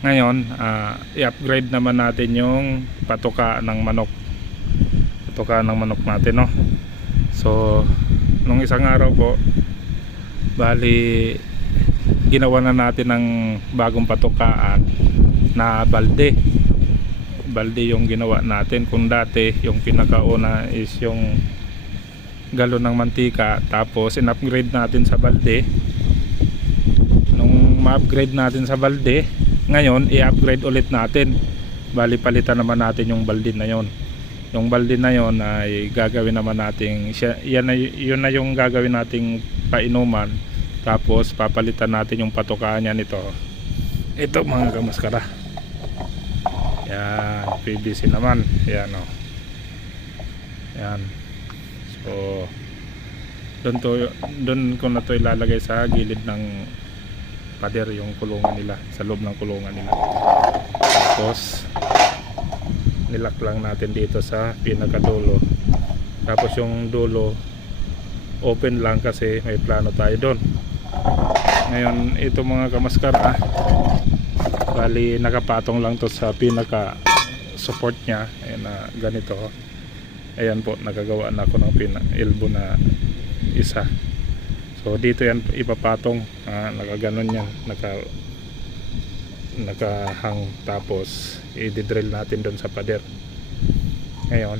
Ngayon, i-upgrade naman natin yung patuka ng manok. Patuka ng manok natin, no? So, nung isang araw po, bali ginawa na natin ng bagong patukaan na balde. Balde yung ginawa natin. Kung dati yung pinakauna is yung galon ng mantika, tapos in-upgrade natin sa balde. Nung ma-upgrade natin sa balde, ngayon i-upgrade ulit natin. Bali palitan naman natin yung balde na yon. Yung balde na yon ay gagawin naman nating yun na yung gagawin nating painuman. Tapos papalitan natin yung patukaan niya nito. Ito mga kamaskara. Yan, PVC naman. Yan, oh. Yan. So doon ko na to ilalagay sa gilid ng pader, yung kulungan nila, sa loob ng kulungan nila. Tapos nilak lang natin dito sa pinakadulo. Tapos yung dulo open lang kasi may plano tayo doon. Ngayon ito mga kamaskara, bali nakapatong lang to sa pinaka support nya. Ayan na ganito. Ayan po, nakagawa na ako ng elbow na isa. So dito yan ipapatong, nakaganon yan, nakahang, tapos i-drill natin doon sa pader. Ngayon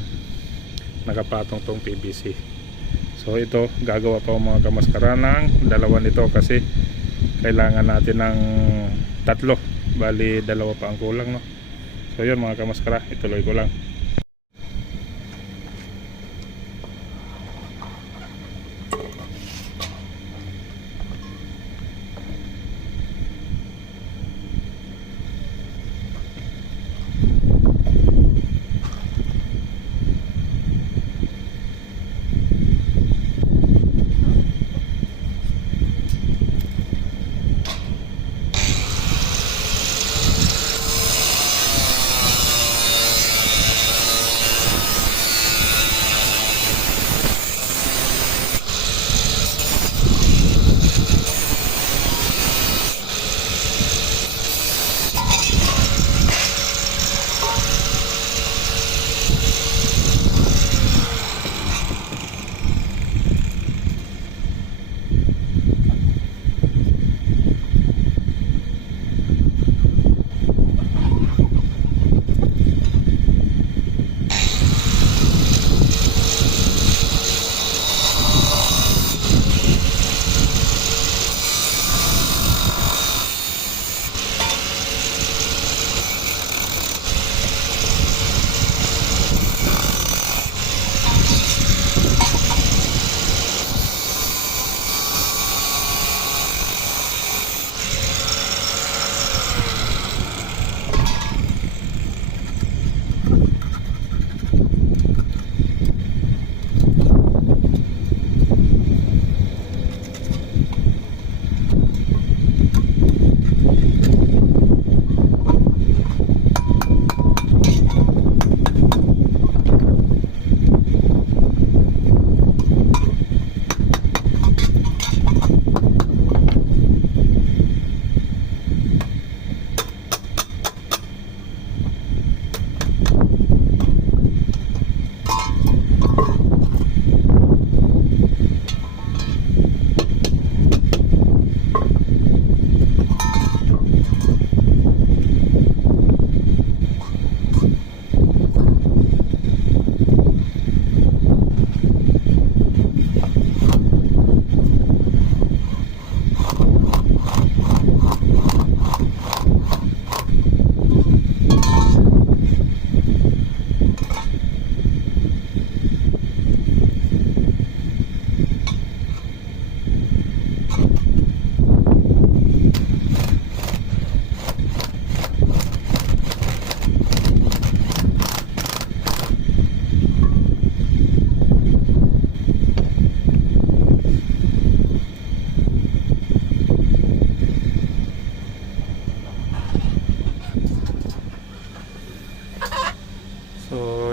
nakapatong tong PVC. So ito gagawa pa mga kamaskara ng dalawa nito kasi kailangan natin ng tatlo, bali dalawa pa ang kulang, no? So yun mga kamaskara, ituloy ko lang.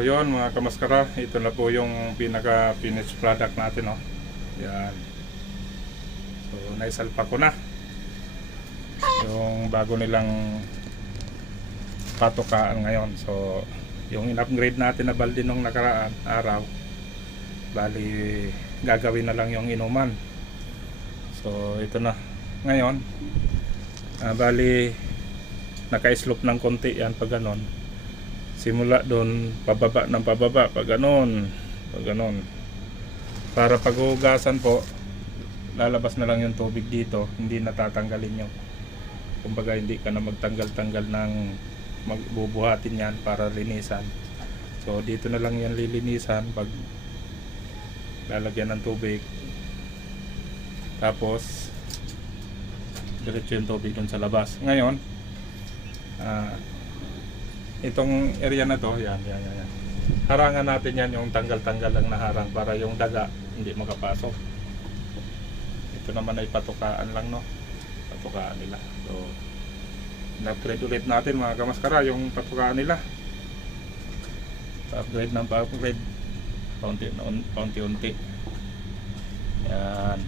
yun mga kamaskara, ito na po yung pinaka finished product natin, oh. Yan. So naisalpa ko na yung bago nilang patukaan ngayon. So yung in-upgrade natin na balde nung nakaraan araw, bali gagawin na lang yung inuman. So ito na ngayon, bali naka-slope ng konti yan pag ganon. Simula doon pababa ng pababa pag ganon, para paghugasan po lalabas na lang yung tubig dito, hindi natatanggalin yung, kumbaga hindi ka na magtanggal-tanggal ng magbubuhatin yan para linisan. So dito na lang yan lilinisan pag lalagyan ng tubig, tapos diretso yung tubig dun sa labas. Ngayon itong area na to, yan. Harangan natin yan, yung tanggal-tanggal lang na harang para yung daga hindi makapasok. Ito naman ay patukaan lang, no, patukaan nila. So na-upgrade ulit natin mga kamaskara yung patukaan nila. Pa-upgrade ng pa-upgrade paunti-unti. Yan.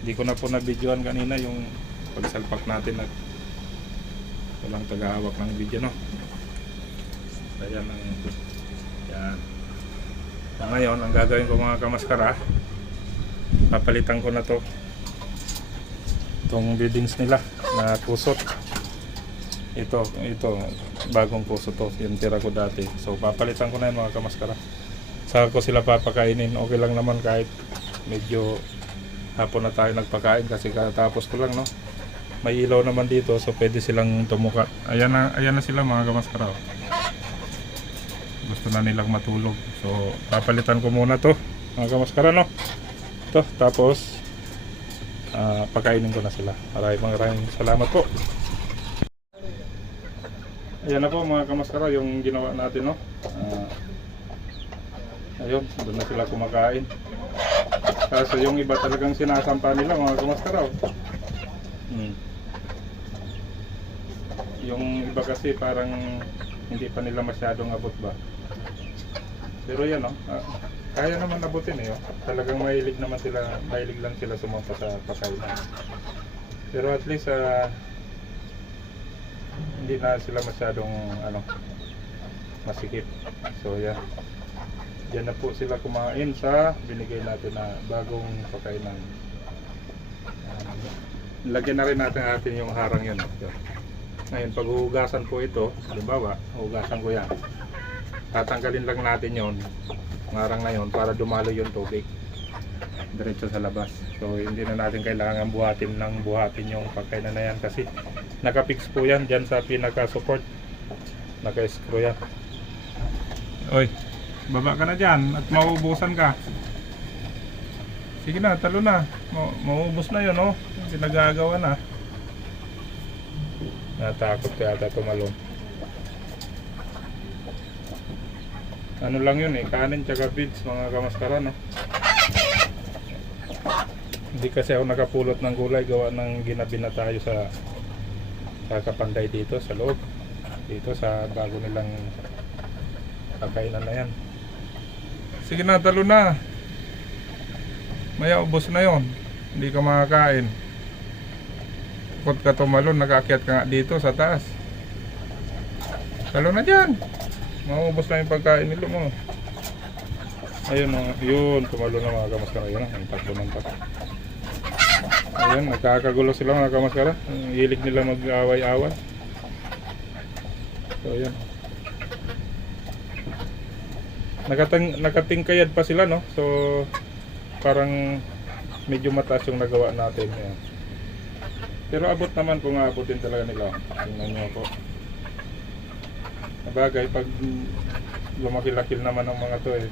Hindi ko na po na-videoan kanina yung pagsalpak natin at walang tagahawak ng video, no. Ayan ang yan. So, ngayon ang gagawin ko mga kamaskara, papalitan ko na to itong buildings nila na kusot. Ito bagong puso to, yung tira ko dati. So papalitan ko na yun mga kamaskara. Saka ko sila papakainin. Okay lang naman kahit medyo hapon na tayo nagpakain kasi katapos ko lang, no. May ilaw naman dito, so pwede silang tumuka. Ayan na sila mga kamaskara. Gusto na nilang matulog. So papalitan ko muna to mga kamaskara, no. Ito, tapos pakainin ko na sila. Maraming salamat po. Ayan na po mga kamaskara yung ginawa natin, no. Ayun, doon na sila kumakain. Kaso yung iba talagang sinasampa nila mga kamaskara. Yung iba kasi parang hindi pa nila masyadong abot ba. Pero yan, no, kaya naman abutin eh. Talagang mahilig lang sila sumampa sa pakainan. Pero at least hindi na sila masyadong masikip. So yan. Diyan na po sila kumain sa binigay natin na bagong pakainan. Lagyan na rin natin yung harang yun. Ngayon pag hugasan po ito, halimbawa hugasan ko yan, tatanggalin lang natin yon harang na yon para dumalo yung tubig diretso sa labas. So hindi na natin kailangan buhatin yung pakainan na yan kasi nakapix po yan dyan sa pinaka support, naka-screw yan. Oy, baba ka na dyan at mauubusan ka. Sige na, talo na, maubos na yun, no. Hindi nagagawa na. Natakot ka yata tumalon. Ano lang yun eh, kanin tsaka beads mga kamaskara, no. Hindi kasi ako nakapulot ng gulay, gawa ng ginabi na tayo sa kapanday dito sa loob, dito sa bago nilang kakainan na yan. Sige na, talo na, maya ubos na yon, hindi ka makakain. Kung ka tumalon, nakaakyat ka nga dito sa taas. Talo na dyan, maubos na yung pagkain nilo mo. Ayun, yun, tumalon na mga kamaskara. Yun, ang takbo ng takbo. Ayun, nagkakagulo sila mga kamaskara. Ang hilig nila mag-away-away. So ayun, nakatingkayad pa sila, no. So parang medyo mataas yung nagawa natin. Ayan. Pero abot naman kung aabotin talaga nila. Tingnan nyo po. Nabagay, pag lumaki-lakil naman ng mga to eh,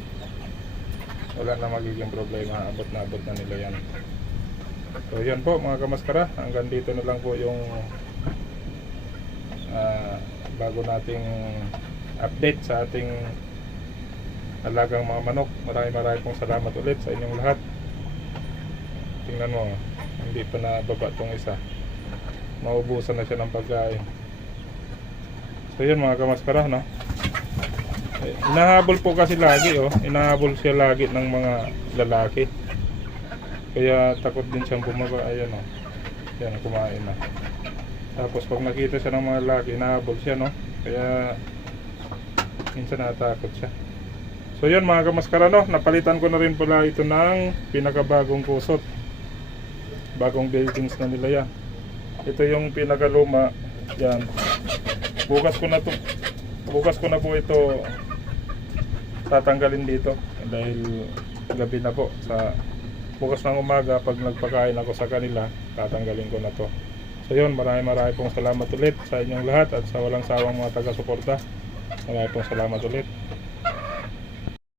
wala na magiging problema. Abot na nila yan. So yan po mga kamaskara. Hanggang dito na lang po yung bago nating update sa ating alagang mga manok. Maraming pong salamat ulit sa inyong lahat. Tingnan mo, hindi pa nababa tong isa. Maubusan na siya ng pagkain. So yun mga kamaskara, no. Inahabol po kasi lagi, inahabol siya lagi ng mga lalaki. Kaya takot din siyang bumaba. Ayan, yan, kumain na. Tapos pag nakita siya ng mga lalaki, hinahabol siya, no? Kaya minsan natakot siya. So yun mga kamaskara, no? Napalitan ko na rin pala ito ng pinakabagong kusot. Bagong buildings na nila yan. Ito yung pinakaluma. Yan. Bukas ko na po ito tatanggalin dito dahil gabi na po. Sa bukas ng umaga pag nagpakain ako sa kanila, tatanggalin ko na to. So yun, marami pong salamat ulit sa inyong lahat at sa walang sawang mga taga-suporta. Marami pong salamat ulit.